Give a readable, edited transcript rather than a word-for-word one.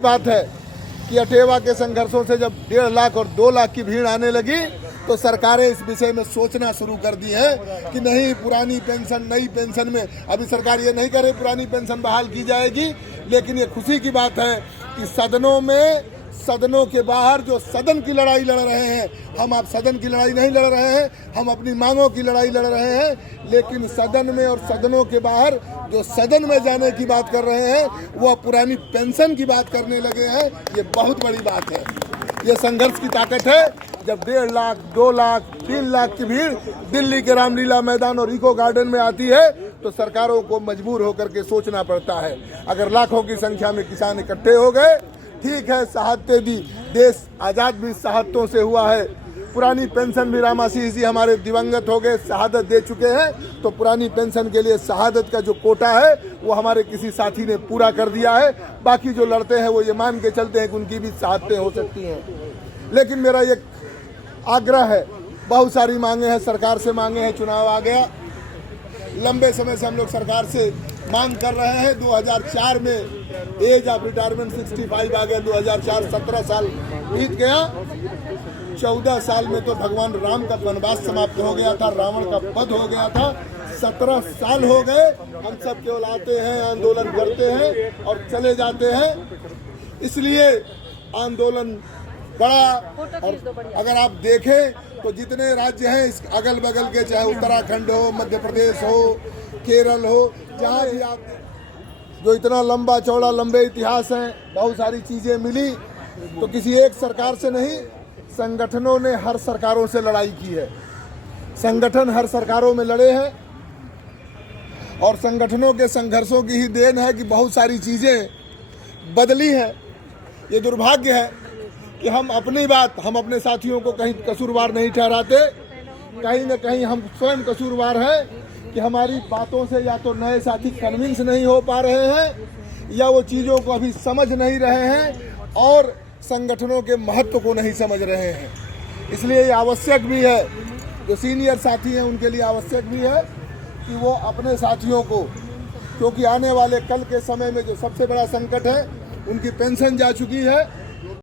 बात है कि अटेवा के संघर्षों से जब 1.5 लाख और 2 लाख की भीड़ आने लगी तो सरकारें इस विषय में सोचना शुरू कर दी है कि नहीं, पुरानी पेंशन नई पेंशन में अभी सरकार ये नहीं करे पुरानी पेंशन बहाल की जाएगी। लेकिन ये खुशी की बात है कि सदनों के बाहर जो सदन की लड़ाई लड़ रहे हैं, हम आप सदन की लड़ाई नहीं लड़ रहे हैं, हम अपनी मांगों की लड़ाई लड़ रहे हैं। लेकिन सदन में और सदनों के बाहर जो सदन में जाने की बात कर रहे हैं वो पुरानी पेंशन की बात करने लगे हैं। ये बहुत बड़ी बात है, ये संघर्ष की ताकत है। जब 1.5 लाख 2 लाख 3 लाख की भीड़ दिल्ली के रामलीला मैदान और इको गार्डन में आती है तो सरकारों को मजबूर होकर के सोचना पड़ता है। अगर लाखों की संख्या में किसान इकट्ठे हो गए, ठीक है, शहादतें दी, देश आज़ाद भी शहादतों से हुआ है। पुरानी पेंशन भी रामाशीष जी हमारे दिवंगत हो गए, शहादत दे चुके हैं। तो पुरानी पेंशन के लिए शहादत का जो कोटा है वो हमारे किसी साथी ने पूरा कर दिया है। बाकी जो लड़ते हैं वो ये मान के चलते हैं कि उनकी भी शहादतें हो सकती हैं। लेकिन मेरा एक आग्रह है, बहुत सारी मांगे हैं, सरकार से मांगे हैं, चुनाव आ गया, लंबे समय से हम लोग सरकार से मांग कर रहे हैं। 2004 में एज ऑफ रिटायरमेंट 65 आ गया, 2004 17 साल बीत गया। 14 साल में तो भगवान राम का वनवास समाप्त हो गया था, रावण का वध हो गया था। 17 साल हो गए, हम सब केवल आते हैं, आंदोलन करते हैं और चले जाते हैं। इसलिए आंदोलन बड़ा, और अगर आप देखें तो जितने राज्य हैं इस अगल बगल के, चाहे उत्तराखंड हो, मध्य प्रदेश हो, केरल हो, जहाँ भी आप, जो इतना लंबा चौड़ा लंबे इतिहास हैं, बहुत सारी चीज़ें मिली तो किसी एक सरकार से नहीं, संगठनों ने हर सरकारों से लड़ाई की है। संगठन हर सरकारों में लड़े हैं और संगठनों के संघर्षों की ही देन है कि बहुत सारी चीज़ें बदली हैं। ये दुर्भाग्य है कि हम अपनी बात, हम अपने साथियों को कहीं कसूरवार नहीं ठहराते, कहीं न कहीं हम स्वयं कसूरवार हैं कि हमारी बातों से या तो नए साथी कन्विंस नहीं हो पा रहे हैं या वो चीज़ों को अभी समझ नहीं रहे हैं और संगठनों के महत्व को नहीं समझ रहे हैं। इसलिए ये आवश्यक भी है, जो सीनियर साथी हैं उनके लिए आवश्यक भी है कि वो अपने साथियों को, क्योंकि आने वाले कल के समय में जो सबसे बड़ा संकट है, उनकी पेंशन जा चुकी है,